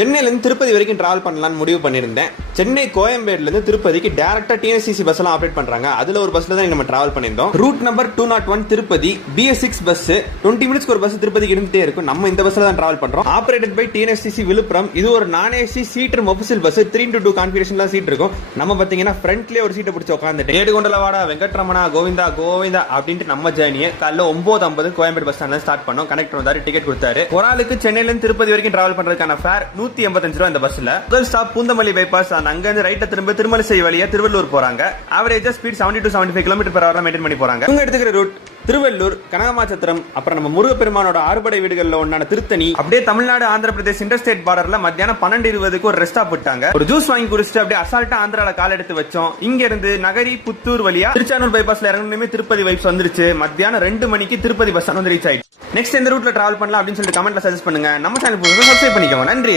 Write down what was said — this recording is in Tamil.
சென்னையில இருந்து திருப்பதி வரைக்கும் டிராவல் பண்ணலாம்னு முடிவு பண்ணியிருந்தேன். சென்னை கோயம்பேடுல இருந்து திருப்பதிக்கு டைரக்டா டிஎன்எஸ்டிசி பஸ் எல்லாம் ஆப்ரேட் பண்றாங்க. அதுல ஒரு பஸ்ல தான் நம்ம டிராவல் பண்ணியிருந்தோம். Root number 201 Tirupati BS6 bus 20 மினிட்ஸ்க்கு ஒரு பஸ் திருப்பதிக்கு இருந்துட்டே இருக்கும். நம்ம இந்த பஸ்ல தான் டிராவல் பண்றோம். Operated by TNSTC Villupuram. இது ஒரு non AC seater mobile bus. 3:2 கான்ஃபிகரேஷன்ல சீட் இருக்கும். நம்ம பாத்தீங்கன்னா ஃப்ரண்ட்லயே ஒரு சீட்டை பிடிச்சு உட்காந்துட்டு ஏடுகொண்டலவாடா வெங்கட்ரமணா கோவிந்தா கோவிந்தா அப்படின்ட்டு நம்ம ஜர்னியை காலைல 9:50 கோயம்பேடு பஸ் ஸ்டாண்ட்ல ஸ்டார்ட் பண்ணோம். கனெக்டர் வந்தாரு, டிக்கெட் கொடுத்தாரு. ஒரு ஆளுக்கு சென்னையில இருந்து திருப்பதி வரைக்கும் டிராவல் பண்றதுக்கான ஃபேர் 185 ரூபாய் இந்த பஸ்ல. முதல் ஸ்டாப் பூந்தமல்லி பைபாஸ். அங்க இருந்து ரைட்ல திரும்ப திருமலிசை வழியா திருவள்ளூர் போறாங்க. ஆவரேஜா ஸ்பீட் 70 to 75 km/h மெயின்டைன் பண்ணி போறாங்க. இவங்க எடுத்துக்கிற ரூட் திருவள்ளூர், கனகமாச்சத்திரம், அப்புறம் நம்ம முருகப்பெருமானோட ஆறுபடை வீடுகள்ல ஒன்னான திருத்தணி, அப்படியே தமிழ்நாடு ஆந்திர பிரதேஷ் இன்டர்ஸ்டேட் பார்டர்ல மத்தியானம் 12:20 ஒரு ரெஸ்ட் ஸ்டாப் விட்டாங்க. ஒரு ஜூஸ் வாங்கி குடிச்சிட்டு அப்படியே அசால்ட்டா ஆந்திரால கால் எடுத்து வச்சோம். இங்க இருந்து நகரி புத்தூர் வழியா திருச்சானூர் பைபாஸ்ல இறங்கணுமே திருப்பதி வைப்ஸ் வந்துருச்சு. மத்தியானம் 2 மணிக்கு திருப்பதி பஸ் வந்து ரீச் ஆயிடுச்சு. நெக்ஸ்ட் எந்த ரூட்ல டிராவல் பண்ணலாம் அப்படின்னு சொல்லிட்டு கமெண்ட்ல சஜஸ்ட் பண்ணுங்க. நம்ம சேனல் சப்ஸ்கிரைப் பண்ணிக்கோங்க. நன்றி.